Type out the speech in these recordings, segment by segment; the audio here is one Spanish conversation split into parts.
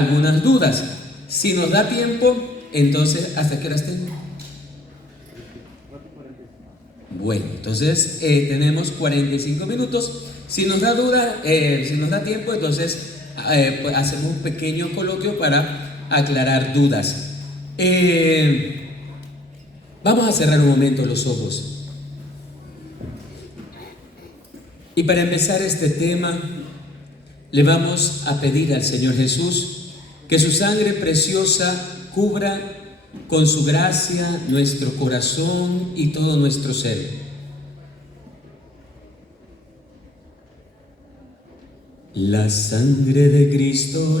algunas dudas. Si nos da tiempo, entonces, ¿hasta qué horas tengo? Bueno, entonces tenemos 45 minutos. Si nos da duda, si nos da tiempo, entonces pues hacemos un pequeño coloquio para aclarar dudas. Vamos a cerrar un momento los ojos. Y para empezar este tema, le vamos a pedir al Señor Jesús que su sangre preciosa cubra con su gracia nuestro corazón y todo nuestro ser. La sangre de Cristo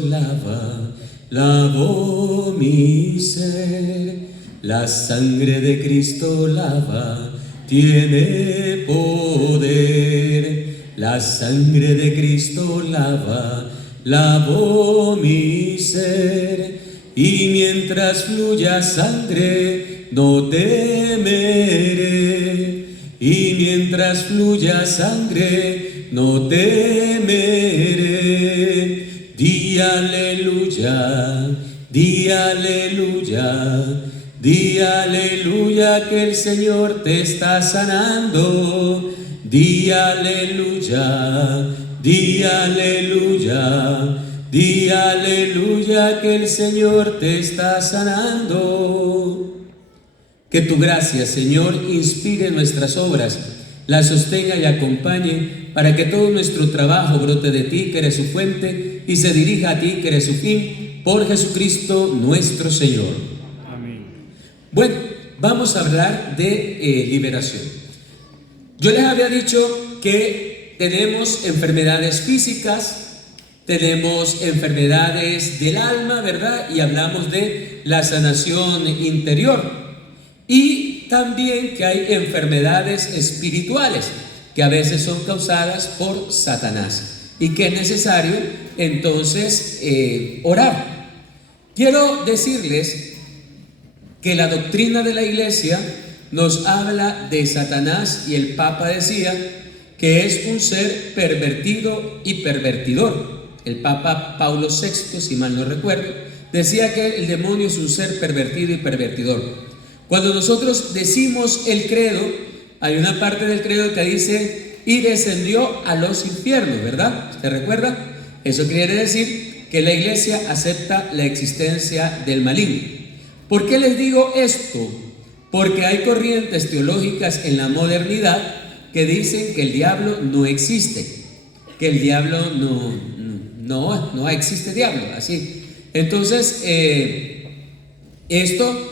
lavó mi ser. La sangre de Cristo lava, tiene poder. La sangre de Cristo lavó mi ser. Y mientras fluya sangre, no temeré. Y mientras fluya sangre, no temeré. Di aleluya, di aleluya, di aleluya que el Señor te está sanando. Di aleluya, di aleluya. Di aleluya que el Señor te está sanando. Que tu gracia, Señor, inspire nuestras obras, las sostenga y acompañe, para que todo nuestro trabajo brote de ti, que eres su fuente, y se dirija a ti, que eres su fin, por Jesucristo nuestro Señor. Amén. Bueno, vamos a hablar de liberación. Yo les había dicho que tenemos enfermedades físicas, tenemos enfermedades del alma, ¿verdad? Y hablamos de la sanación interior. Y también que hay enfermedades espirituales, que a veces son causadas por Satanás, y que es necesario entonces orar. Quiero decirles que la doctrina de la iglesia nos habla de Satanás, y el Papa decía que es un ser pervertido y pervertidor. El Papa Paulo VI, si mal no recuerdo, decía que el demonio es un ser pervertido y pervertidor. Cuando nosotros decimos el credo, hay una parte del credo que dice, y descendió a los infiernos, ¿verdad? ¿Se recuerda? Eso quiere decir que la iglesia acepta la existencia del maligno. ¿Por qué les digo esto? Porque hay corrientes teológicas en la modernidad que dicen que el diablo no existe, que el diablo no existe diablo, así. Entonces, esto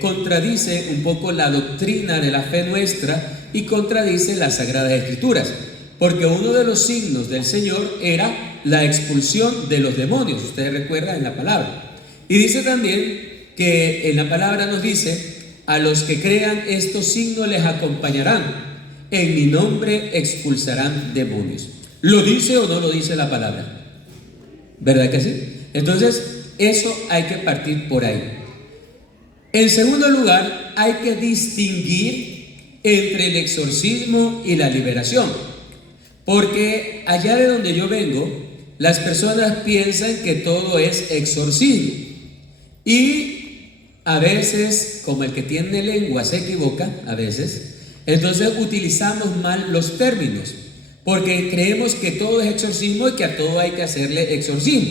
contradice un poco la doctrina de la fe nuestra y contradice las Sagradas Escrituras, porque uno de los signos del Señor era la expulsión de los demonios, ustedes recuerdan en la palabra. Y dice también que en la palabra nos dice, a los que crean estos signos les acompañarán, en mi nombre expulsarán demonios. ¿Lo dice o no lo dice la palabra? ¿Verdad que sí? Entonces, eso hay que partir por ahí. En segundo lugar, hay que distinguir entre el exorcismo y la liberación. Porque allá de donde yo vengo, las personas piensan que todo es exorcismo. Y a veces, como el que tiene lengua se equivoca, a veces, entonces utilizamos mal los términos, porque creemos que todo es exorcismo y que a todo hay que hacerle exorcismo,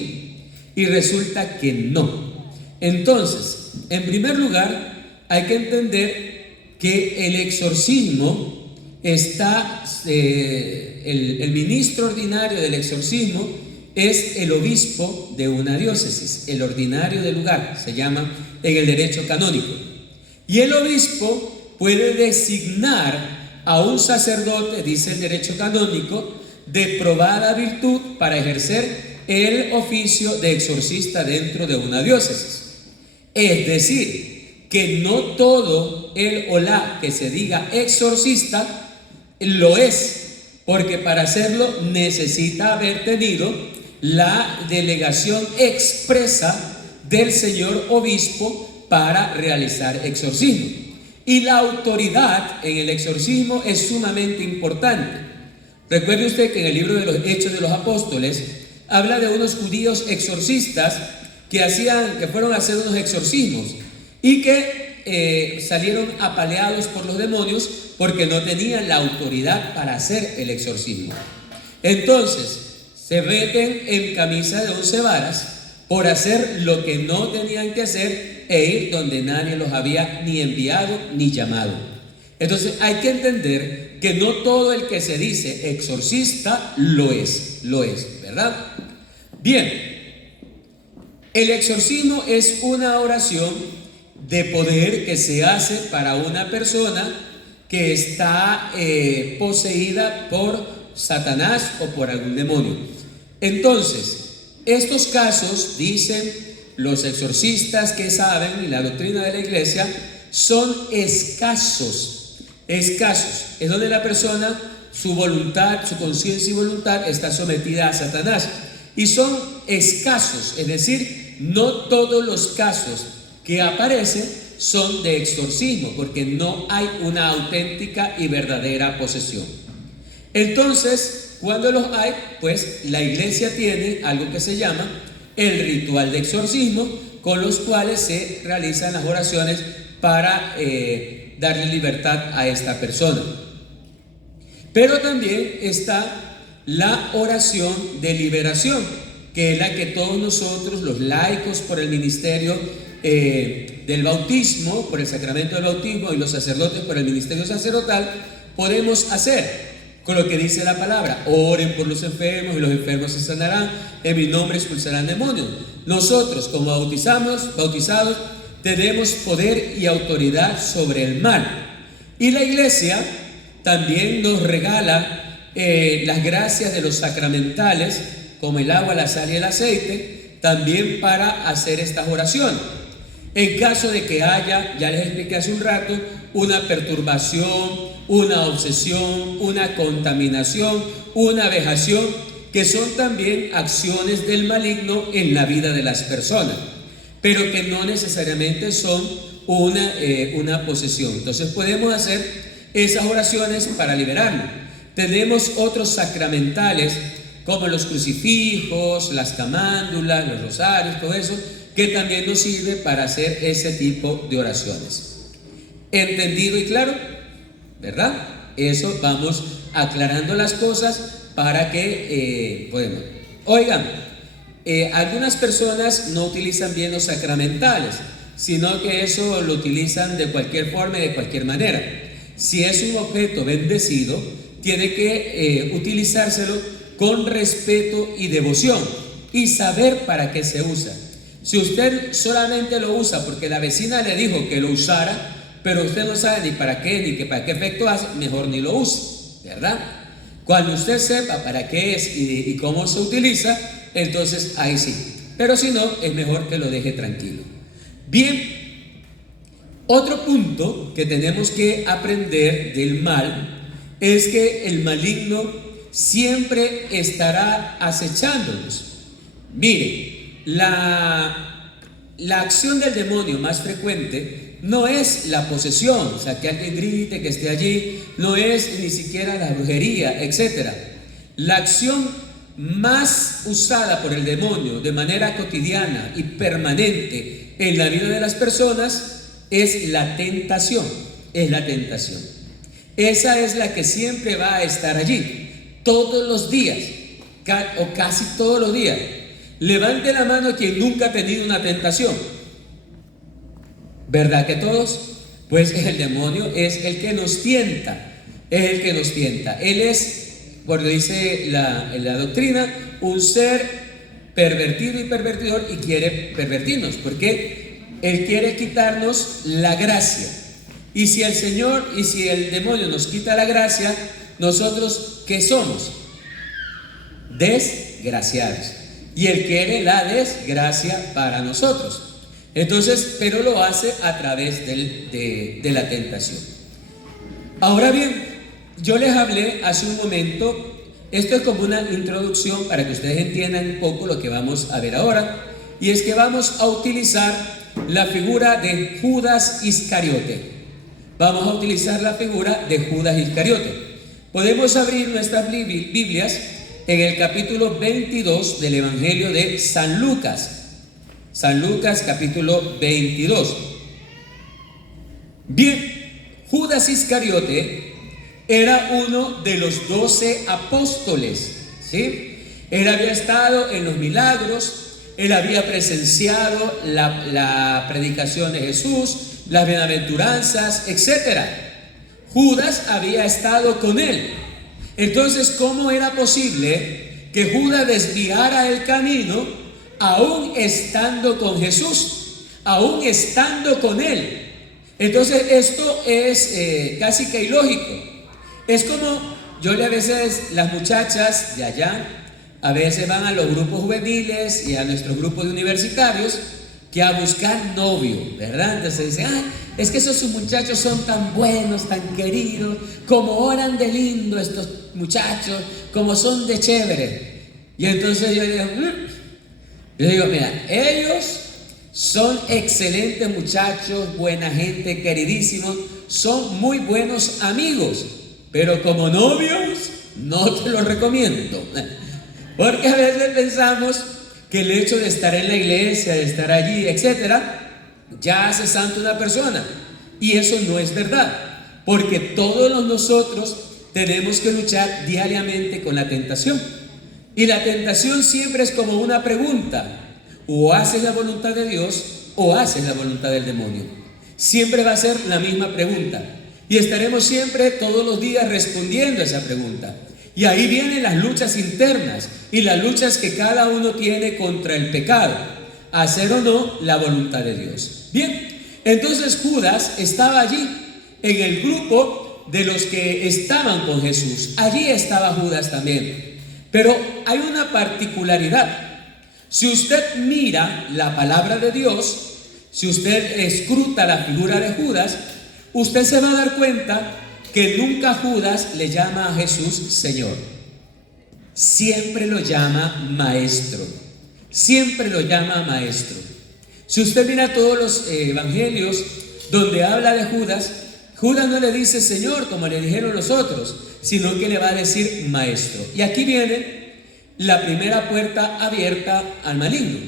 y resulta que no. Entonces, en primer lugar, hay que entender que el exorcismo está, el ministro ordinario del exorcismo es el obispo de una diócesis, el ordinario del lugar, se llama en el derecho canónico. Y el obispo puede designar a un sacerdote, dice el derecho canónico, de probada virtud para ejercer el oficio de exorcista dentro de una diócesis. Es decir, que no todo el o la que se diga exorcista lo es, porque para hacerlo necesita haber tenido la delegación expresa del señor obispo para realizar exorcismo. Y la autoridad en el exorcismo es sumamente importante. Recuerde usted que en el libro de los Hechos de los Apóstoles habla de unos judíos exorcistas que fueron a hacer unos exorcismos y que salieron apaleados por los demonios porque no tenían la autoridad para hacer el exorcismo. Entonces se meten en camisa de 11 varas por hacer lo que no tenían que hacer e ir donde nadie los había ni enviado ni llamado. Entonces hay que entender que no todo el que se dice exorcista lo es, ¿verdad? Bien, el exorcismo es una oración de poder que se hace para una persona que está poseída por Satanás o por algún demonio. Entonces, estos casos, dicen los exorcistas que saben y la doctrina de la iglesia, son escasos. Es donde la persona, su voluntad, su conciencia y voluntad está sometida a Satanás. Y son escasos, es decir, no todos los casos que aparecen son de exorcismo, porque no hay una auténtica y verdadera posesión. Entonces, cuando los hay, pues la iglesia tiene algo que se llama el ritual de exorcismo, con los cuales se realizan las oraciones para darle libertad a esta persona. Pero también está la oración de liberación, que es la que todos nosotros, los laicos, por el ministerio del bautismo, por el sacramento del bautismo, y los sacerdotes por el ministerio sacerdotal, podemos hacer. Con lo que dice la palabra: oren por los enfermos y los enfermos se sanarán, en mi nombre expulsarán demonios. Nosotros, como bautizados, tenemos poder y autoridad sobre el mal. Y la iglesia también nos regala las gracias de los sacramentales, como el agua, la sal y el aceite, también para hacer estas oraciones. En caso de que haya, ya les expliqué hace un rato, una perturbación, una obsesión, una contaminación, una vejación, que son también acciones del maligno en la vida de las personas, pero que no necesariamente son una posesión. Entonces podemos hacer esas oraciones para liberarnos. Tenemos otros sacramentales como los crucifijos, las camándulas, los rosarios, todo eso, que también nos sirve para hacer ese tipo de oraciones. ¿Entendido y claro? ¿Verdad? Eso vamos aclarando las cosas para que podemos. Oigan, algunas personas no utilizan bien los sacramentales, sino que eso lo utilizan de cualquier forma y de cualquier manera. Si es un objeto bendecido, tiene que utilizárselo con respeto y devoción y saber para qué se usa. Si usted solamente lo usa porque la vecina le dijo que lo usara, pero usted no sabe ni para qué efecto hace, mejor ni lo use, ¿verdad? Cuando usted sepa para qué es y cómo se utiliza, entonces ahí sí. Pero si no, es mejor que lo deje tranquilo. Bien, otro punto que tenemos que aprender del mal es que el maligno siempre estará acechándonos. Mire, la acción del demonio más frecuente no es la posesión, o sea, que alguien grite, que esté allí, no es ni siquiera la brujería, etc. La acción más usada por el demonio de manera cotidiana y permanente en la vida de las personas es la tentación, Esa es la que siempre va a estar allí, todos los días, o casi todos los días. Levante la mano quien nunca ha tenido una tentación. ¿Verdad que todos? Pues el demonio es el que nos tienta. Él es, como dice la doctrina, un ser pervertido y pervertidor y quiere pervertirnos, porque él quiere quitarnos la gracia. Y si el demonio nos quita la gracia, nosotros, ¿qué somos? Desgraciados. Y él quiere la desgracia para nosotros. Entonces, pero lo hace a través de la tentación. Ahora bien, yo les hablé hace un momento, esto es como una introducción para que ustedes entiendan un poco lo que vamos a ver ahora, y es que vamos a utilizar la figura de Judas Iscariote. Vamos a utilizar la figura de Judas Iscariote. Podemos abrir nuestras Biblias en el capítulo 22 del Evangelio de San Lucas. San Lucas capítulo 22. Bien, Judas Iscariote era uno de los 12 apóstoles, ¿sí? Él había estado en los milagros, él había presenciado la predicación de Jesús, las bienaventuranzas, etc. Judas había estado con él. Entonces, ¿cómo era posible que Judas desviara el camino aún estando con Jesús, aún estando con él? Entonces, esto es casi que ilógico. Es como a veces las muchachas de allá, a veces van a los grupos juveniles y a nuestros grupos de universitarios que a buscar novio, ¿verdad? Entonces dicen, ay, es que esos muchachos son tan buenos, tan queridos, como oran de lindo estos muchachos, como son de chévere. Y entonces yo digo, mira, ellos son excelentes muchachos, buena gente, queridísimos, son muy buenos amigos, pero como novios no te los recomiendo. Porque a veces pensamos que el hecho de estar en la iglesia, de estar allí, etcétera, ya hace santo una persona. Y eso no es verdad, porque todos nosotros tenemos que luchar diariamente con la tentación. Y la tentación siempre es como una pregunta: o haces la voluntad de Dios o haces la voluntad del demonio. Siempre va a ser la misma pregunta, y estaremos siempre todos los días respondiendo a esa pregunta. Y ahí vienen las luchas internas y las luchas que cada uno tiene contra el pecado, hacer o no la voluntad de Dios. Bien, entonces Judas estaba allí en el grupo de los que estaban con Jesús. Allí estaba Judas también. Pero hay una particularidad. Si usted mira la palabra de Dios, si usted escruta la figura de Judas, usted se va a dar cuenta que nunca Judas le llama a Jesús Señor. Siempre lo llama Maestro. Siempre lo llama Maestro. Si usted mira todos los evangelios donde habla de Judas, Judas no le dice Señor como le dijeron los otros, sino que le va a decir Maestro. Y aquí viene la primera puerta abierta al maligno.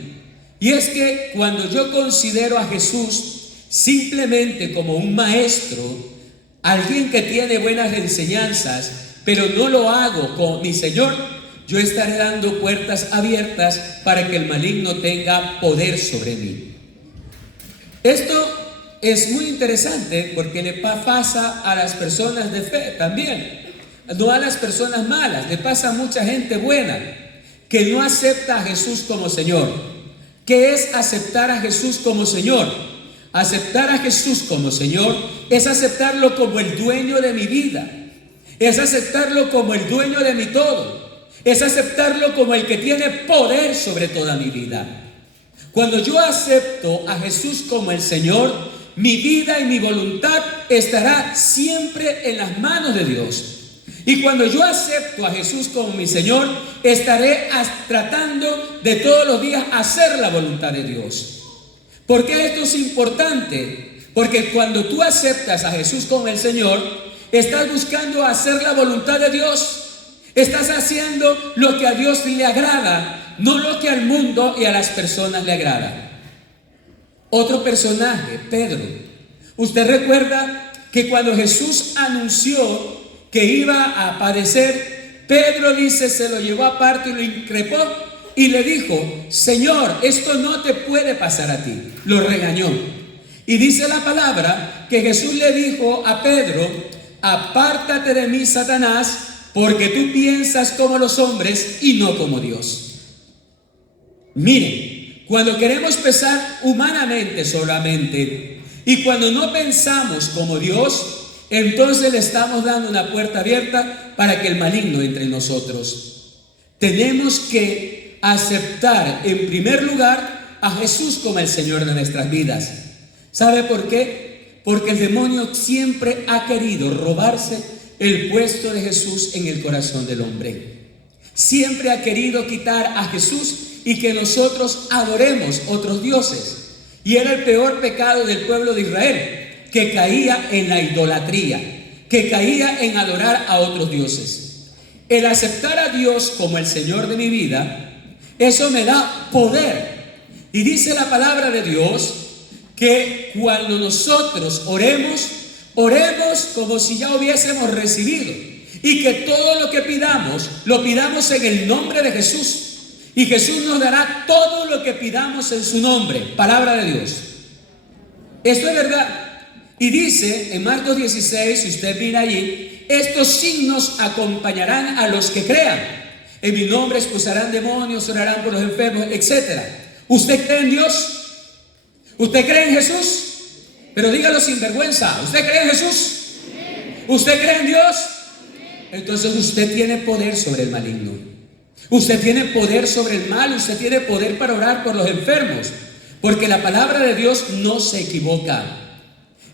Y es que cuando yo considero a Jesús simplemente como un maestro, alguien que tiene buenas enseñanzas, pero no lo hago con mi Señor, yo estaré dando puertas abiertas para que el maligno tenga poder sobre mí. Esto es muy interesante porque le pasa a las personas de fe también, no a las personas malas, le pasa a mucha gente buena que no acepta a Jesús como Señor. ¿Qué es aceptar a Jesús como Señor? Aceptar a Jesús como Señor es aceptarlo como el dueño de mi vida, es aceptarlo como el dueño de mi todo, es aceptarlo como el que tiene poder sobre toda mi vida. Cuando yo acepto a Jesús como el Señor, mi vida y mi voluntad estará siempre en las manos de Dios. Y cuando yo acepto a Jesús como mi Señor, estaré tratando de todos los días hacer la voluntad de Dios. ¿Por qué esto es importante? Porque cuando tú aceptas a Jesús como el Señor, estás buscando hacer la voluntad de Dios. Estás haciendo lo que a Dios le agrada, no lo que al mundo y a las personas le agrada. Otro personaje, Pedro. Usted recuerda que cuando Jesús anunció que iba a padecer, Pedro dice, se lo llevó aparte y lo increpó y le dijo, Señor, esto no te puede pasar a ti. Lo regañó. Y dice la palabra que Jesús le dijo a Pedro, apártate de mí, Satanás, porque tú piensas como los hombres y no como Dios. Miren, cuando queremos pensar humanamente solamente y cuando no pensamos como Dios, entonces le estamos dando una puerta abierta para que el maligno entre en nosotros. Tenemos que aceptar en primer lugar a Jesús como el Señor de nuestras vidas. ¿Sabe por qué? Porque el demonio siempre ha querido robarse el puesto de Jesús en el corazón del hombre. Siempre ha querido quitar a Jesús y que nosotros adoremos otros dioses. Y era el peor pecado del pueblo de Israel, que caía en la idolatría, que caía en adorar a otros dioses. El aceptar a Dios como el Señor de mi vida, eso me da poder. Y dice la palabra de Dios que cuando nosotros oremos, oremos como si ya hubiésemos recibido. Y que todo lo que pidamos, lo pidamos en el nombre de Jesús. Y Jesús nos dará todo lo que pidamos en su nombre. Palabra de Dios. Esto es verdad. Y dice en Marcos 16, si usted mira allí, estos signos acompañarán a los que crean. En mi nombre expulsarán demonios, orarán por los enfermos, etc. ¿Usted cree en Dios? ¿Usted cree en Jesús? Pero dígalo sin vergüenza. ¿Usted cree en Jesús? ¿Usted cree en Dios? Entonces usted tiene poder sobre el maligno. Usted tiene poder sobre el mal. Usted tiene poder para orar por los enfermos. Porque la palabra de Dios no se equivoca.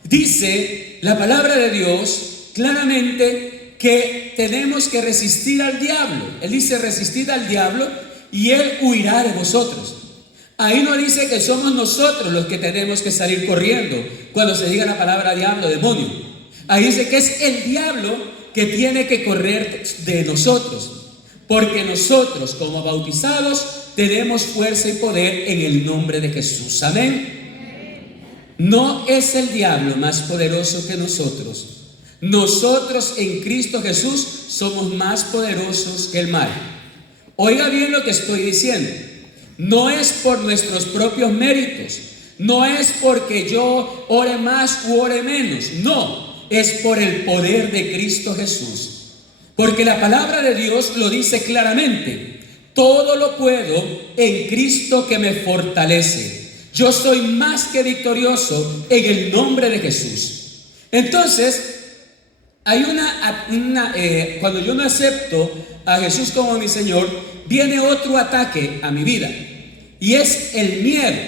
Dice la palabra de Dios claramente que tenemos que resistir al diablo. Él dice resistid al diablo y él huirá de vosotros. Ahí no dice que somos nosotros los que tenemos que salir corriendo cuando se diga la palabra diablo, demonio. Ahí dice que es el diablo que tiene que correr de nosotros. Porque nosotros como bautizados tenemos fuerza y poder en el nombre de Jesús. Amén. No es el diablo más poderoso que nosotros. Nosotros en Cristo Jesús somos más poderosos que el mal. Oiga bien lo que estoy diciendo. No es por nuestros propios méritos. No es porque yo ore más u ore menos. No, es por el poder de Cristo Jesús. Porque la palabra de Dios lo dice claramente. Todo lo puedo en Cristo que me fortalece. Yo soy más que victorioso en el nombre de Jesús. Entonces, hay cuando yo no acepto a Jesús como mi Señor, viene otro ataque a mi vida. Y es el miedo.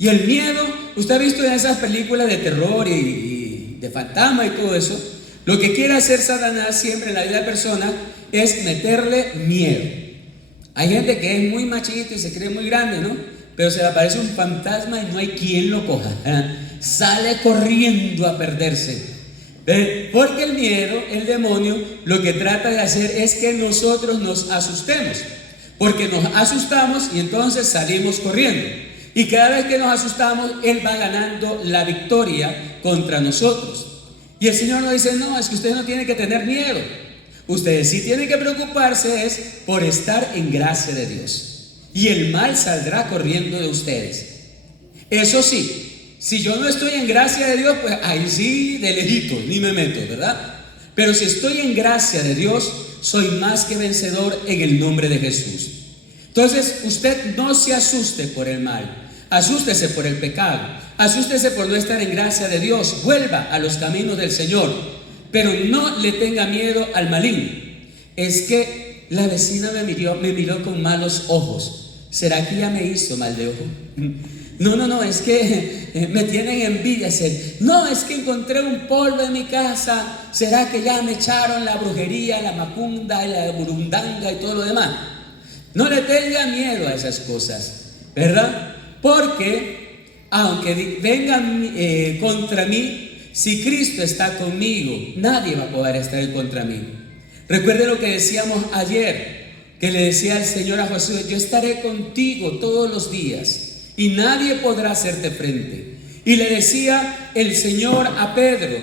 Y el miedo, usted ha visto en esas películas de terror y de fantasma y todo eso. Lo que quiere hacer Satanás siempre en la vida de persona es meterle miedo. Hay gente que es muy machito y se cree muy grande, ¿no? Pero se le aparece un fantasma y no hay quien lo coja. Sale corriendo a perderse. Porque el miedo, el demonio, lo que trata de hacer es que nosotros nos asustemos. Porque nos asustamos y entonces salimos corriendo. Y cada vez que nos asustamos, Él va ganando la victoria contra nosotros. Y el Señor nos dice, no, es que usted no tiene que tener miedo. Ustedes sí tienen que preocuparse es por estar en gracia de Dios. Y el mal saldrá corriendo de ustedes. Eso sí, si yo no estoy en gracia de Dios, pues ahí sí, de lejito, ni me meto, ¿verdad? Pero si estoy en gracia de Dios, soy más que vencedor en el nombre de Jesús. Entonces, usted no se asuste por el mal. Asústese por el pecado. Asústese por no estar en gracia de Dios. Vuelva a los caminos del Señor. Pero no le tenga miedo al maligno. Es que la vecina me miró con malos ojos. ¿Será que ya me hizo mal de ojo? No, es que me tienen envidia. No, es que encontré un polvo en mi casa. ¿Será que ya me echaron la brujería, la macunda, la burundanga y todo lo demás? No le tenga miedo a esas cosas, ¿verdad? Porque aunque vengan contra mí, si Cristo está conmigo, nadie va a poder estar contra mí. Recuerde lo que decíamos ayer, que le decía el Señor a Josué, yo estaré contigo todos los días y nadie podrá hacerte frente. Y le decía el Señor a Pedro,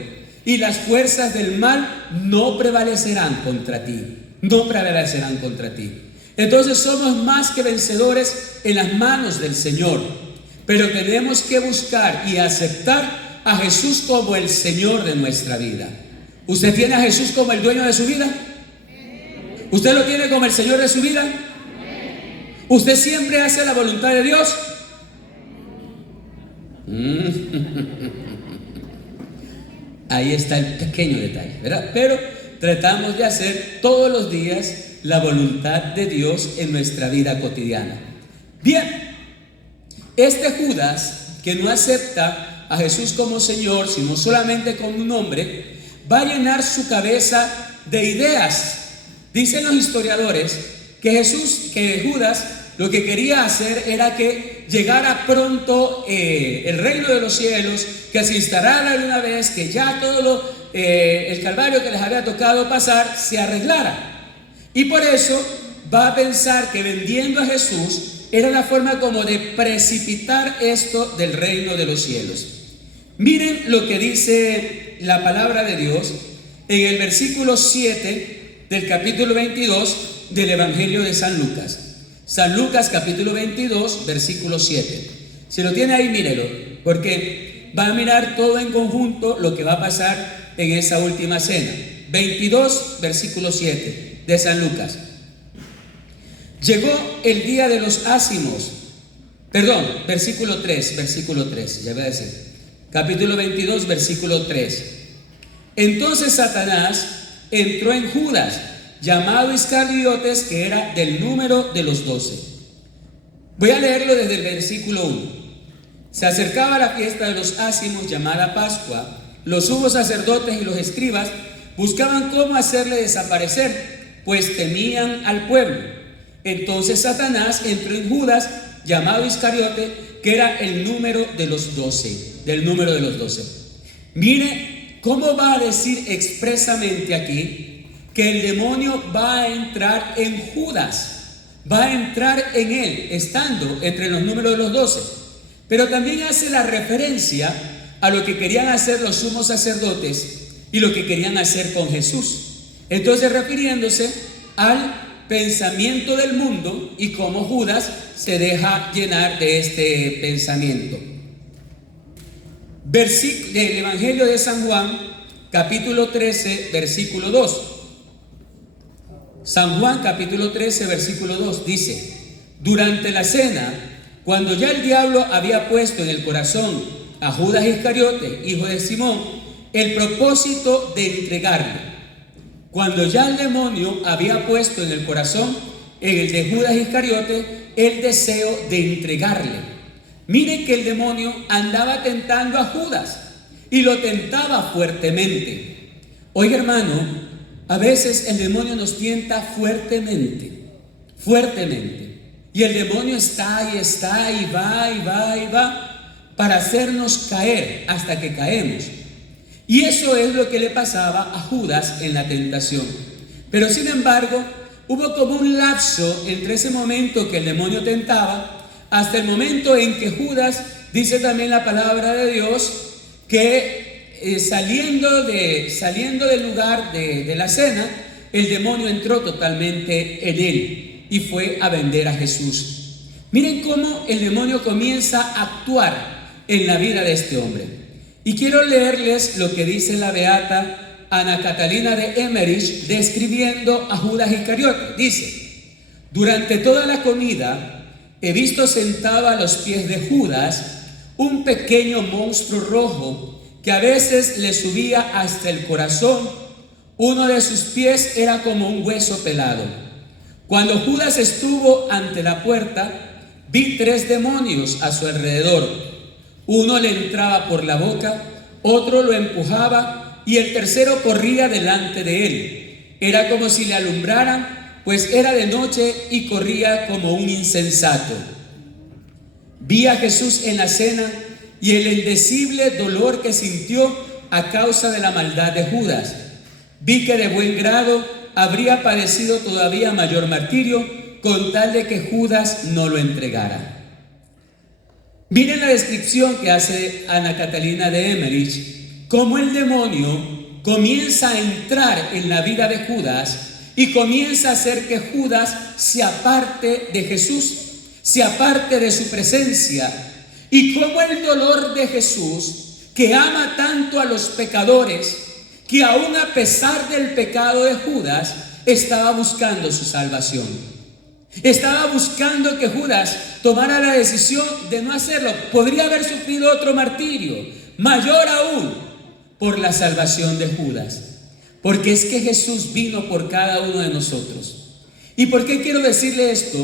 y las fuerzas del mal no prevalecerán contra ti, no prevalecerán contra ti. Entonces somos más que vencedores en las manos del Señor, pero tenemos que buscar y aceptar a Jesús como el Señor de nuestra vida. ¿Usted tiene a Jesús como el dueño de su vida? ¿Usted lo tiene como el Señor de su vida? ¿Usted siempre hace la voluntad de Dios? Ahí está el pequeño detalle, ¿verdad? Pero tratamos de hacer todos los días la voluntad de Dios en nuestra vida cotidiana. Bien, este Judas que no acepta a Jesús como Señor, sino solamente como un hombre, va a llenar su cabeza de ideas. Dicen los historiadores que Judas lo que quería hacer era que llegara pronto el reino de los cielos, que se instalara de una vez, que ya todo el calvario que les había tocado pasar se arreglara. Y por eso va a pensar que vendiendo a Jesús era la forma como de precipitar esto del reino de los cielos. Miren lo que dice la palabra de Dios en el versículo 7 del capítulo 22 del Evangelio de San Lucas. San Lucas capítulo 22, versículo 7. Si lo tiene ahí, mírelo, porque va a mirar todo en conjunto lo que va a pasar en esa última cena. 22, versículo 7 de San Lucas. Llegó el día de los ázimos. Versículo 3, ya voy a decir. Capítulo 22, versículo 3. Entonces Satanás entró en Judas, llamado Iscariotes, que era del número de los 12. Voy a leerlo desde el versículo 1. Se acercaba la fiesta de los ázimos, llamada Pascua. Los sumos sacerdotes y los escribas buscaban cómo hacerle desaparecer, pues temían al pueblo. Entonces Satanás entró en Judas, llamado Iscariote, que era el número de los 12, del número de los 12. Mire cómo va a decir expresamente aquí que el demonio va a entrar en Judas, va a entrar en él, estando entre los números de los 12. Pero también hace la referencia a lo que querían hacer los sumos sacerdotes y lo que querían hacer con Jesús. Entonces, refiriéndose al pensamiento del mundo y cómo Judas se deja llenar de este pensamiento. Del Evangelio de San Juan, capítulo 13, versículo 2. San Juan, capítulo 13, versículo 2 dice: durante la cena, cuando ya el diablo había puesto en el corazón a Judas Iscariote, hijo de Simón, el propósito de entregarle. Cuando ya el demonio había puesto en el corazón, en el de Judas Iscariote, el deseo de entregarle. Miren que el demonio andaba tentando a Judas y lo tentaba fuertemente. Oiga, hermano, a veces el demonio nos tienta fuertemente. Y el demonio está y va para hacernos caer hasta que caemos. Y eso es lo que le pasaba a Judas en la tentación. Pero sin embargo, hubo como un lapso entre ese momento que el demonio tentaba hasta el momento en que Judas, dice también la palabra de Dios, que saliendo del lugar de la cena, el demonio entró totalmente en él y fue a vender a Jesús. Miren cómo el demonio comienza a actuar en la vida de este hombre. Y quiero leerles lo que dice la beata Ana Catalina de Emmerich describiendo a Judas Iscariote. Dice: durante toda la comida he visto sentado a los pies de Judas un pequeño monstruo rojo que a veces le subía hasta el corazón. Uno de sus pies era como un hueso pelado. Cuando Judas estuvo ante la puerta, vi 3 demonios a su alrededor. Uno le entraba por la boca, otro lo empujaba y el tercero corría delante de él. Era como si le alumbraran, pues era de noche y corría como un insensato. Vi a Jesús en la cena y el indecible dolor que sintió a causa de la maldad de Judas. Vi que de buen grado habría padecido todavía mayor martirio con tal de que Judas no lo entregara. Miren la descripción que hace Ana Catalina de Emmerich, cómo el demonio comienza a entrar en la vida de Judas y comienza a hacer que Judas se aparte de Jesús, se aparte de su presencia, y cómo el dolor de Jesús, que ama tanto a los pecadores, que aún a pesar del pecado de Judas, estaba buscando su salvación. Estaba buscando que Judas tomara la decisión de no hacerlo. Podría haber sufrido otro martirio, mayor aún, por la salvación de Judas. Porque es que Jesús vino por cada uno de nosotros. ¿Y por qué quiero decirle esto?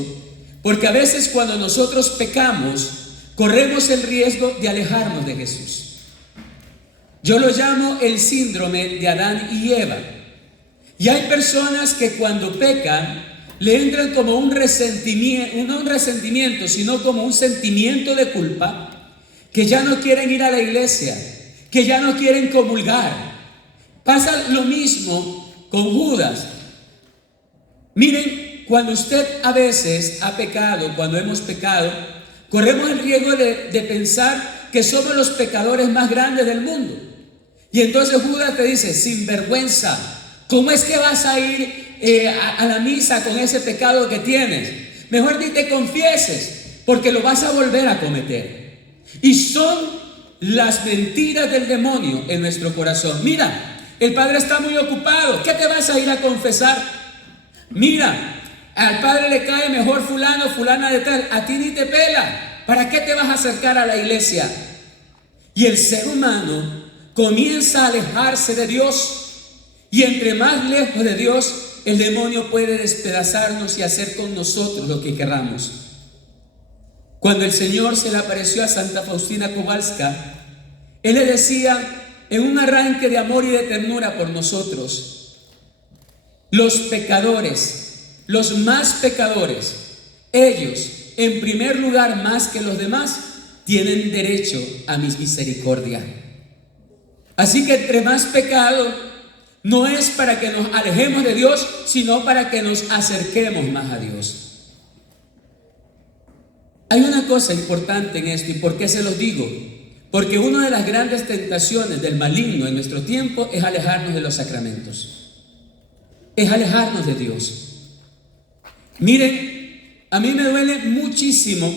Porque a veces cuando nosotros pecamos, corremos el riesgo de alejarnos de Jesús. Yo lo llamo el síndrome de Adán y Eva. Y hay personas que cuando pecan, le entran como un resentimiento, no un resentimiento, sino como un sentimiento de culpa, que ya no quieren ir a la iglesia, que ya no quieren comulgar. Pasa lo mismo con Judas. Miren, cuando usted a veces ha pecado, cuando hemos pecado, corremos el riesgo de pensar que somos los pecadores más grandes del mundo. Y entonces Judas te dice: sinvergüenza, ¿cómo es que vas a ir a la misa con ese pecado que tienes? Mejor ni te confieses, porque lo vas a volver a cometer. Y son las mentiras del demonio en nuestro corazón. Mira, el Padre está muy ocupado. ¿Qué te vas a ir a confesar? Mira, al Padre le cae mejor fulano, fulana de tal. A ti ni te pela. ¿Para qué te vas a acercar a la iglesia? Y el ser humano comienza a alejarse de Dios. Y entre más lejos de Dios, el demonio puede despedazarnos y hacer con nosotros lo que queramos. Cuando el Señor se le apareció a Santa Faustina Kowalska, Él le decía, en un arranque de amor y de ternura por nosotros: los pecadores, los más pecadores, ellos, en primer lugar más que los demás, tienen derecho a mi misericordia. Así que entre más pecado, no es para que nos alejemos de Dios, sino para que nos acerquemos más a Dios. Hay una cosa importante en esto, ¿y por qué se los digo? Porque una de las grandes tentaciones del maligno en nuestro tiempo es alejarnos de los sacramentos, es alejarnos de Dios. Miren, a mí me duele muchísimo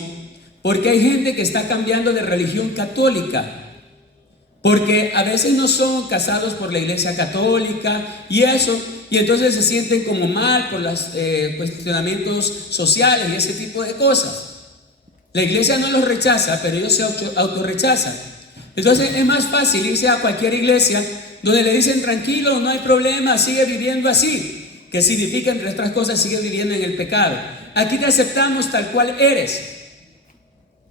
porque hay gente que está cambiando de religión católica, porque a veces no son casados por la iglesia católica y eso, y entonces se sienten como mal por los cuestionamientos sociales y ese tipo de cosas. La iglesia no los rechaza, pero ellos se autorrechazan. Entonces es más fácil irse a cualquier iglesia donde le dicen: tranquilo, no hay problema, sigue viviendo así, que significa, entre otras cosas, sigue viviendo en el pecado. Aquí te aceptamos tal cual eres.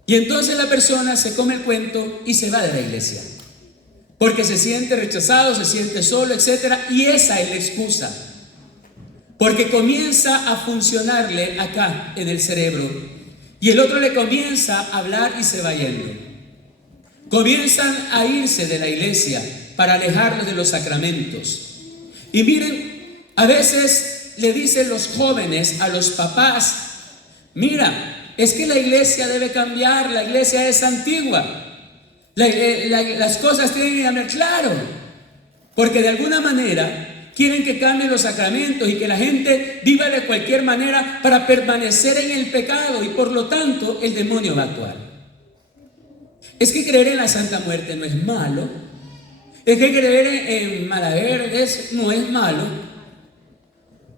Y entonces la persona se come el cuento y se va de la iglesia, porque se siente rechazado, se siente solo, etc. Y esa es la excusa, porque comienza a funcionarle acá en el cerebro, y el otro le comienza a hablar y se va yendo. Comienzan a irse de la iglesia para alejarlos de los sacramentos. Y miren, a veces le dicen los jóvenes a los papás: mira, es que la iglesia debe cambiar, la iglesia es antigua, las cosas tienen que cambiar. Claro, porque de alguna manera quieren que cambien los sacramentos y que la gente viva de cualquier manera para permanecer en el pecado, y por lo tanto el demonio va a actuar. Es que creer en la Santa Muerte no es malo. Es que creer en Malaver no es malo.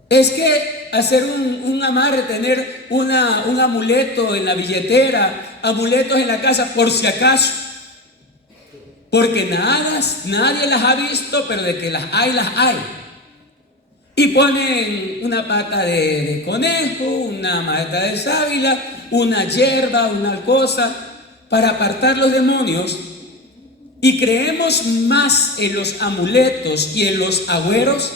Es que hacer un amarre, tener un amuleto en la billetera, amuletos en la casa por si acaso, porque nadie las ha visto, pero de que las hay, las hay. Y ponen una pata de conejo, una mata de sábila, una hierba, una cosa, para apartar los demonios. Y creemos más en los amuletos y en los agüeros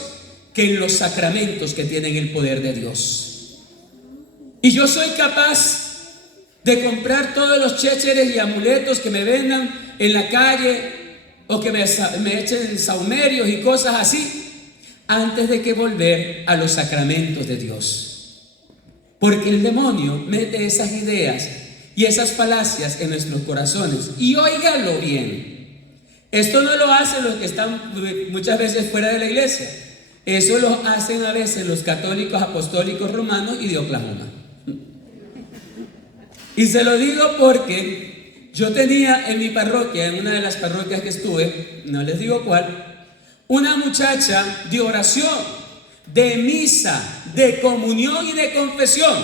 que en los sacramentos que tienen el poder de Dios. Y yo soy capaz de comprar todos los chécheres y amuletos que me vendan en la calle, o que me echen saumerios y cosas así, antes de que volver a los sacramentos de Dios. Porque el demonio mete esas ideas y esas falacias en nuestros corazones. Y óiganlo bien, esto no lo hacen los que están muchas veces fuera de la iglesia. Eso lo hacen a veces los católicos apostólicos romanos y de Oklahoma. Y se lo digo porque yo tenía en mi parroquia, en una de las parroquias que estuve, no les digo cuál, una muchacha de oración, de misa, de comunión y de confesión,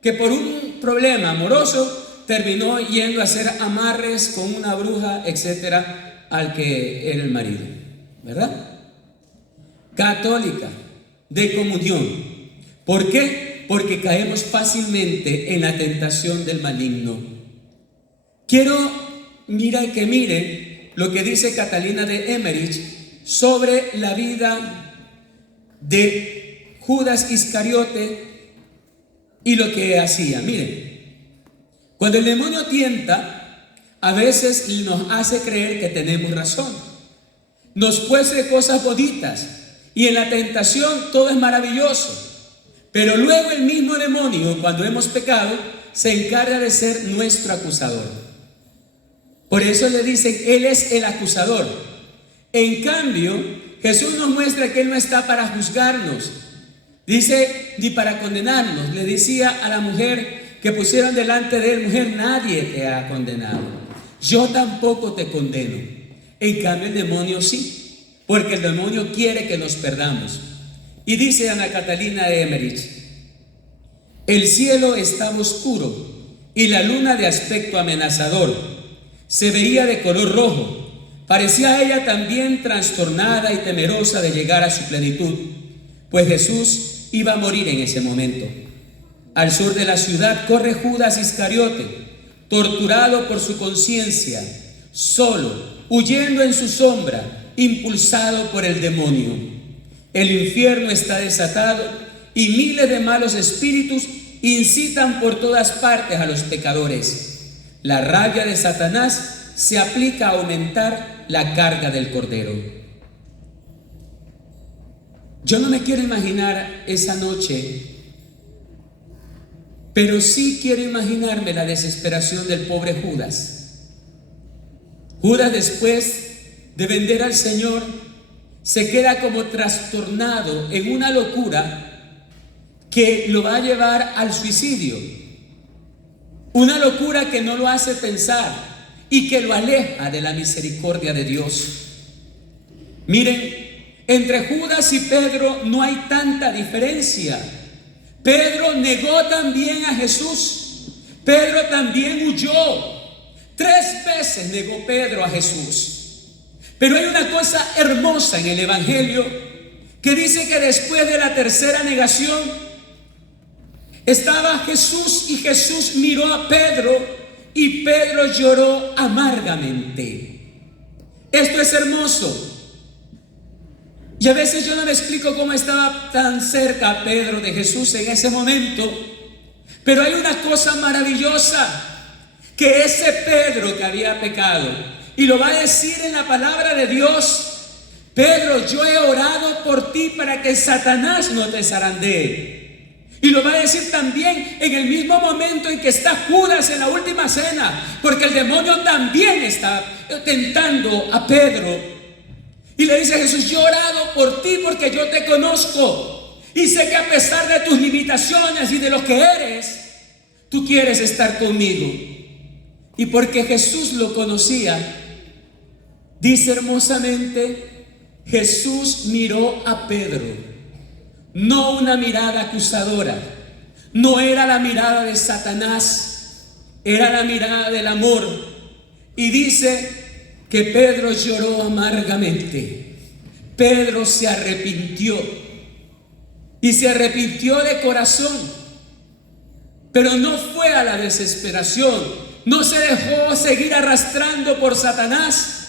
que por un problema amoroso terminó yendo a hacer amarres con una bruja, etcétera, al que era el marido, ¿verdad? Católica, de comunión. ¿Por qué? Porque caemos fácilmente en la tentación del maligno. Quiero que miren lo que dice Catalina de Emmerich sobre la vida de Judas Iscariote y lo que hacía. Miren, cuando el demonio tienta, a veces nos hace creer que tenemos razón, nos cuece cosas bonitas, y en la tentación todo es maravilloso. Pero luego el mismo demonio, cuando hemos pecado, se encarga de ser nuestro acusador. Por eso le dicen, Él es el acusador. En cambio, Jesús nos muestra que Él no está para juzgarnos, dice, ni para condenarnos. Le decía a la mujer que pusieron delante de Él: mujer, nadie te ha condenado, yo tampoco te condeno. En cambio el demonio sí, porque el demonio quiere que nos perdamos. Y dice Ana Catalina de Emmerich: el cielo estaba oscuro y la luna de aspecto amenazador. Se veía de color rojo. Parecía ella también trastornada y temerosa de llegar a su plenitud, pues Jesús iba a morir en ese momento. Al sur de la ciudad corre Judas Iscariote, torturado por su conciencia, solo, huyendo en su sombra, impulsado por el demonio. El infierno está desatado y miles de malos espíritus incitan por todas partes a los pecadores. La rabia de Satanás se aplica a aumentar la carga del Cordero. Yo no me quiero imaginar esa noche, pero sí quiero imaginarme la desesperación del pobre Judas. Judas, después de vender al Señor, se queda como trastornado en una locura que lo va a llevar al suicidio. Una locura que no lo hace pensar y que lo aleja de la misericordia de Dios. Miren, entre Judas y Pedro no hay tanta diferencia. Pedro negó también a Jesús. Pedro también huyó. 3 veces negó Pedro a Jesús. Pero hay una cosa hermosa en el Evangelio que dice que después de la tercera negación estaba Jesús y Jesús miró a Pedro y Pedro lloró amargamente. Esto es hermoso. Y a veces yo no me explico cómo estaba tan cerca Pedro de Jesús en ese momento. Pero hay una cosa maravillosa, que ese Pedro que había pecado, y lo va a decir en la palabra de Dios: Pedro, yo he orado por ti para que Satanás no te zarandee. Y lo va a decir también en el mismo momento en que está Judas en la última cena, porque el demonio también está tentando a Pedro. Y le dice a Jesús: yo he orado por ti porque yo te conozco y sé que a pesar de tus limitaciones y de lo que eres, tú quieres estar conmigo. Y porque Jesús lo conocía, dice hermosamente, Jesús miró a Pedro. No una mirada acusadora, no era la mirada de Satanás, era la mirada del amor. Y dice que Pedro lloró amargamente. Pedro se arrepintió, y se arrepintió de corazón, pero no fue a la desesperación, no se dejó seguir arrastrando por Satanás,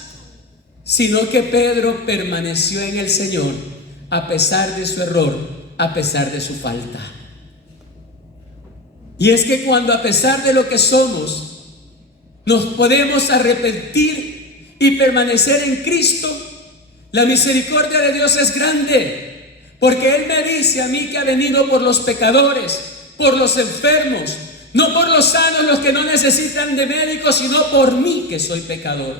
sino que Pedro permaneció en el Señor a pesar de su error, a pesar de su falta. Y es que cuando a pesar de lo que somos, nos podemos arrepentir y permanecer en Cristo, la misericordia de Dios es grande, porque Él me dice a mí que ha venido por los pecadores, por los enfermos, no por los sanos, los que no necesitan de médicos, sino por mí que soy pecador.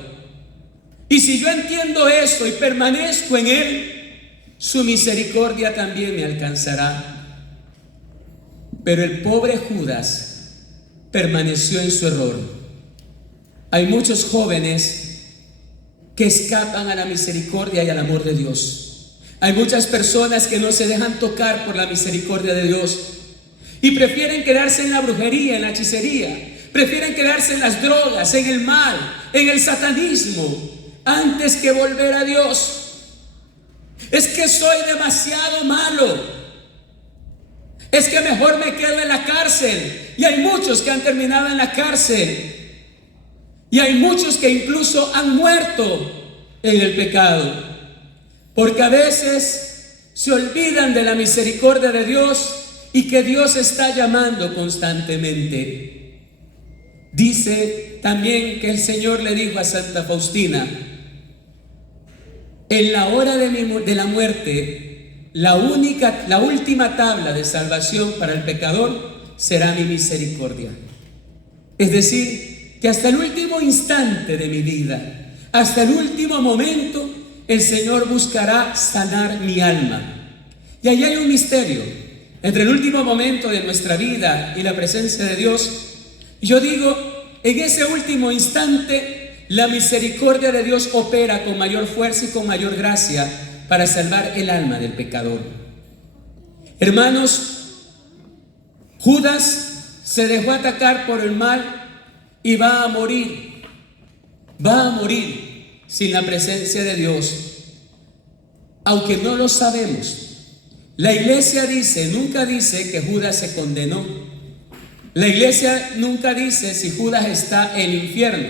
Y si yo entiendo eso y permanezco en Él, su misericordia también me alcanzará. Pero el pobre Judas permaneció en su error. Hay muchos jóvenes que escapan a la misericordia y al amor de Dios. Hay muchas personas que no se dejan tocar por la misericordia de Dios y prefieren quedarse en la brujería, en la hechicería, prefieren quedarse en las drogas, en el mal, en el satanismo, antes que volver a Dios. Es que soy demasiado malo, es que mejor me quedo en la cárcel. Y hay muchos que han terminado en la cárcel, y hay muchos que incluso han muerto en el pecado, porque a veces se olvidan de la misericordia de Dios y que Dios está llamando constantemente. Dice también que el Señor le dijo a Santa Faustina: en la hora de la muerte la última tabla de salvación para el pecador será mi misericordia. Es decir, que hasta el último instante de mi vida, hasta el último momento, el Señor buscará sanar mi alma. Y ahí hay un misterio entre el último momento de nuestra vida y la presencia de Dios. Yo digo, en ese último instante, la misericordia de Dios opera con mayor fuerza y con mayor gracia para salvar el alma del pecador. Hermanos, Judas se dejó atacar por el mal y va a morir sin la presencia de Dios, aunque no lo sabemos. La iglesia nunca dice que Judas se condenó. La iglesia nunca dice si Judas está en el infierno,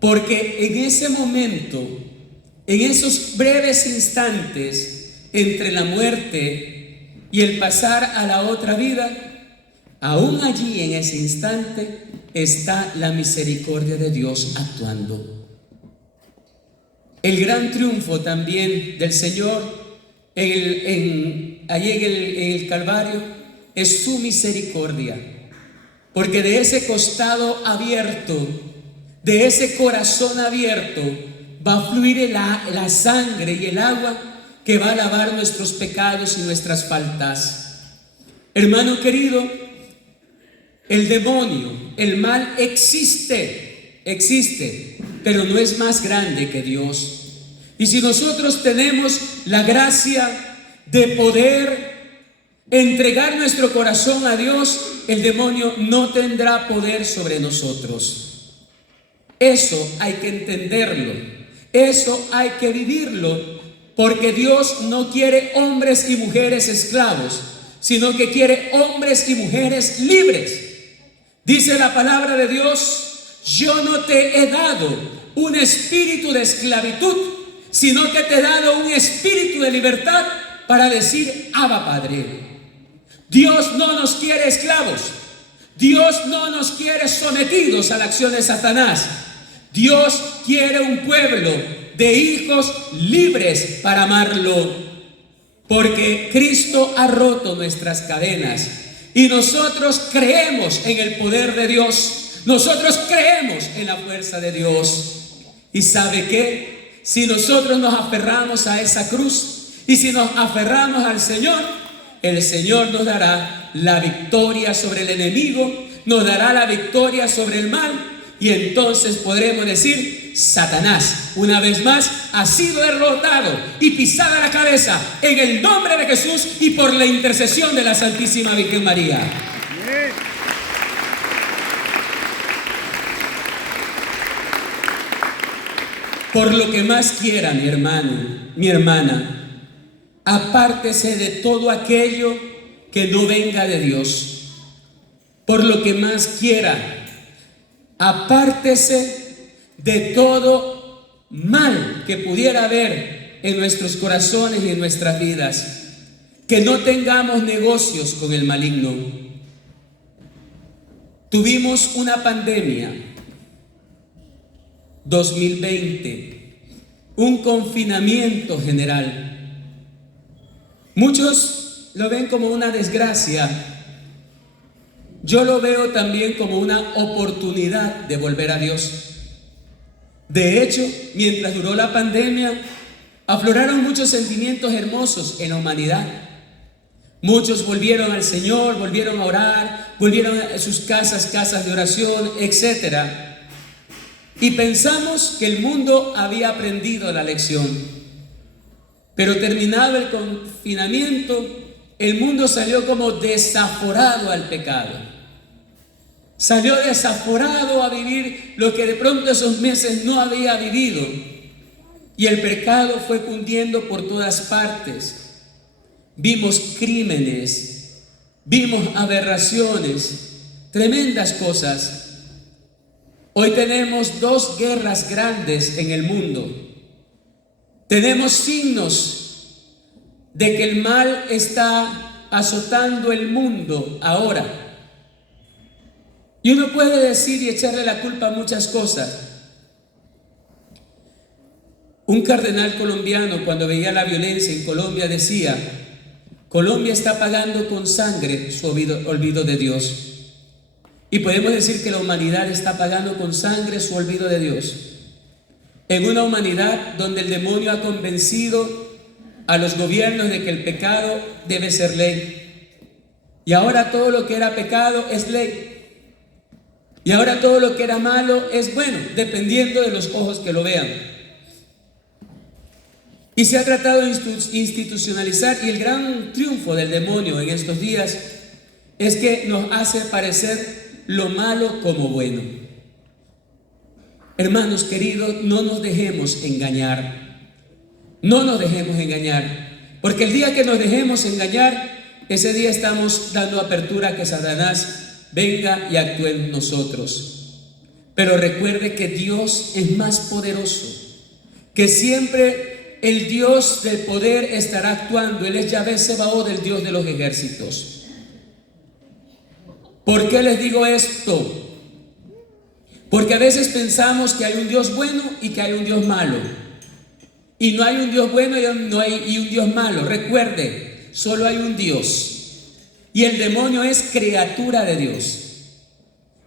porque en ese momento, en esos breves instantes entre la muerte y el pasar a la otra vida, aún allí en ese instante está la misericordia de Dios actuando. El gran triunfo también del Señor allí en el Calvario es su misericordia, porque de ese costado abierto, de ese corazón abierto, va a fluir la sangre y el agua que va a lavar nuestros pecados y nuestras faltas. Hermano querido, el demonio, el mal existe, pero no es más grande que Dios. Y si nosotros tenemos la gracia de poder entregar nuestro corazón a Dios, el demonio no tendrá poder sobre nosotros. Eso hay que entenderlo, eso hay que vivirlo, porque Dios no quiere hombres y mujeres esclavos, sino que quiere hombres y mujeres libres. Dice la palabra de Dios: yo no te he dado un espíritu de esclavitud, sino que te he dado un espíritu de libertad para decir Abba Padre. Dios no nos quiere esclavos. Dios no nos quiere sometidos a la acción de Satanás. Dios quiere un pueblo de hijos libres para amarlo, porque Cristo ha roto nuestras cadenas y nosotros creemos en el poder de Dios. Nosotros creemos en la fuerza de Dios. ¿Y sabe qué? Si nosotros nos aferramos a esa cruz y si nos aferramos al Señor, el Señor nos dará la victoria sobre el enemigo, nos dará la victoria sobre el mal, y entonces podremos decir: Satanás, una vez más, ha sido derrotado y pisada la cabeza en el nombre de Jesús y por la intercesión de la Santísima Virgen María. Por lo que más quiera, mi hermano, mi hermana, apártese de todo aquello que no venga de Dios. Por lo que más quiera, apártese de todo mal que pudiera haber en nuestros corazones y en nuestras vidas. Que no tengamos negocios con el maligno. Tuvimos una pandemia, 2020, un confinamiento general. Muchos lo ven como una desgracia. Yo lo veo también como una oportunidad de volver a Dios. De hecho, mientras duró la pandemia, afloraron muchos sentimientos hermosos en la humanidad. Muchos volvieron al Señor, volvieron a orar, volvieron a sus casas de oración, etc. Y pensamos que el mundo había aprendido la lección. Pero terminado el confinamiento, el mundo salió como desaforado al pecado. Salió desaforado a vivir lo que de pronto esos meses no había vivido. Y el pecado fue cundiendo por todas partes. Vimos crímenes, vimos aberraciones, tremendas cosas. Hoy tenemos 2 guerras grandes en el mundo. Tenemos signos de que el mal está azotando el mundo ahora. Y uno puede decir y echarle la culpa a muchas cosas. Un cardenal colombiano, cuando veía la violencia en Colombia, decía: Colombia está pagando con sangre su olvido de Dios. Y podemos decir que la humanidad está pagando con sangre su olvido de Dios. En una humanidad donde el demonio ha convencido a los gobiernos de que el pecado debe ser ley. Y ahora todo lo que era pecado es ley. Y ahora todo lo que era malo es bueno, dependiendo de los ojos que lo vean. Y se ha tratado de institucionalizar, y el gran triunfo del demonio en estos días es que nos hace parecer lo malo como bueno. Hermanos queridos, no nos dejemos engañar. No nos dejemos engañar, porque el día que nos dejemos engañar, ese día estamos dando apertura a que Satanás venga y actúe en nosotros. Pero recuerde que Dios es más poderoso, que siempre el Dios del poder estará actuando. Él es Yahvé Sebaot, el Dios de los ejércitos. ¿Por qué les digo esto? Porque a veces pensamos que hay un Dios bueno y que hay un Dios malo. Y no hay un Dios bueno y un Dios malo. Recuerde, solo hay un Dios. Y el demonio es criatura de Dios.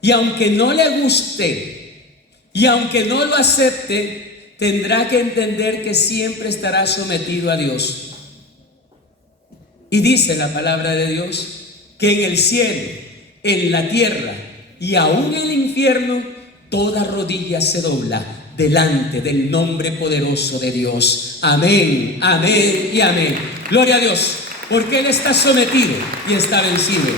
Y aunque no le guste, y aunque no lo acepte, tendrá que entender que siempre estará sometido a Dios. Y dice la palabra de Dios que en el cielo, en la tierra y aún en el infierno, toda rodilla se dobla delante del nombre poderoso de Dios. Amén, amén y amén. Gloria a Dios, porque Él está sometido y está vencido.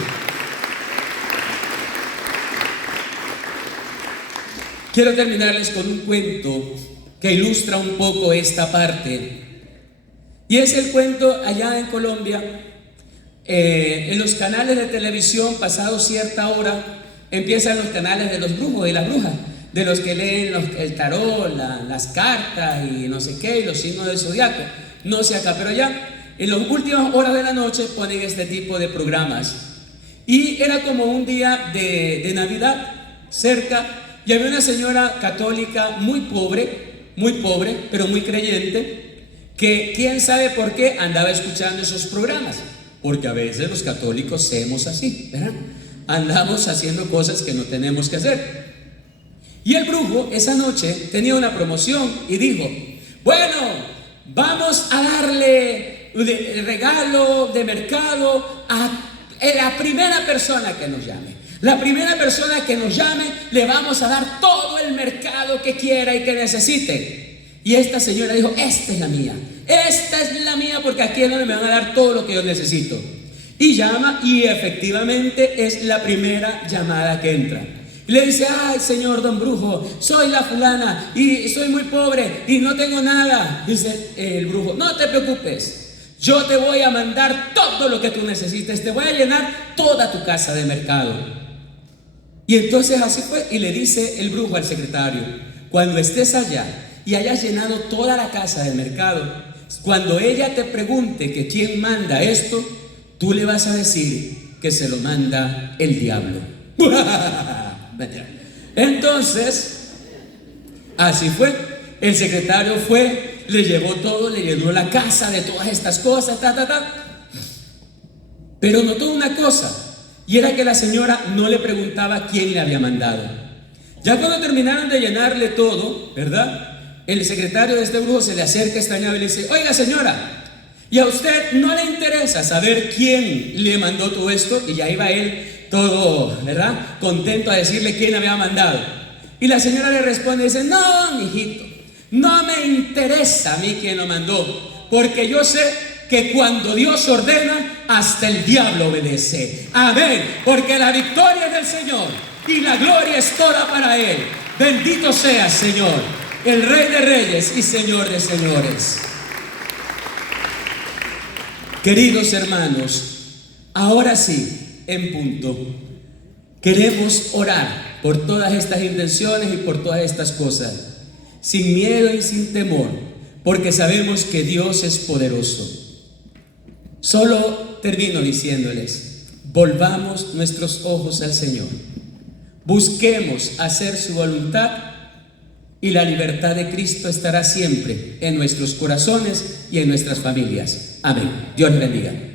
Quiero terminarles con un cuento que ilustra un poco esta parte. Y es el cuento allá en Colombia. En los canales de televisión, pasado cierta hora, empiezan los canales de los brujos y las brujas, de los que leen el tarot, las cartas y no sé qué, y los signos del zodiaco. No sé acá, pero allá en las últimas horas de la noche ponen este tipo de programas. Y era como un día de Navidad cerca, y había una señora católica muy pobre, pero muy creyente, que quién sabe por qué andaba escuchando esos programas. Porque a veces los católicos somos así, ¿verdad? Andamos haciendo cosas que no tenemos que hacer. Y el brujo esa noche tenía una promoción y dijo: bueno, vamos a darle el regalo de mercado a la primera persona que nos llame. La primera persona que nos llame, le vamos a dar todo el mercado que quiera y que necesite. Y esta señora dijo: esta es la mía, porque aquí es donde me van a dar todo lo que yo necesito. Y llama, y efectivamente es la primera llamada que entra. Y le dice: ay, señor don brujo, soy la fulana y soy muy pobre y no tengo nada. Dice el brujo: no te preocupes, yo te voy a mandar todo lo que tú necesites, te voy a llenar toda tu casa de mercado. Y entonces así fue, y le dice el brujo al secretario: cuando estés allá y hayas llenado toda la casa del mercado, cuando ella te pregunte que quién manda esto, tú le vas a decir que se lo manda el diablo. Entonces, así fue. El secretario fue, le llevó todo, le llenó la casa de todas estas cosas, Pero notó una cosa, y era que la señora no le preguntaba quién le había mandado. Ya cuando terminaron de llenarle todo, ¿verdad?, el secretario de este brujo se le acerca extrañado y le dice: oiga señora, ¿y a usted no le interesa saber quién le mandó todo esto? Y ya iba él todo, ¿verdad?, contento a decirle quién le había mandado. Y la señora le responde y dice: no, mijito, no me interesa a mí quién lo mandó, porque yo sé que cuando Dios ordena, hasta el diablo obedece. Amén, porque la victoria es del Señor y la gloria es toda para Él. Bendito sea, Señor, el Rey de Reyes y Señor de Señores. Queridos hermanos, ahora sí, en punto, queremos orar por todas estas intenciones y por todas estas cosas, sin miedo y sin temor, porque sabemos que Dios es poderoso. Solo termino diciéndoles: volvamos nuestros ojos al Señor, busquemos hacer su voluntad y la libertad de Cristo estará siempre en nuestros corazones y en nuestras familias. Amén. Dios les bendiga.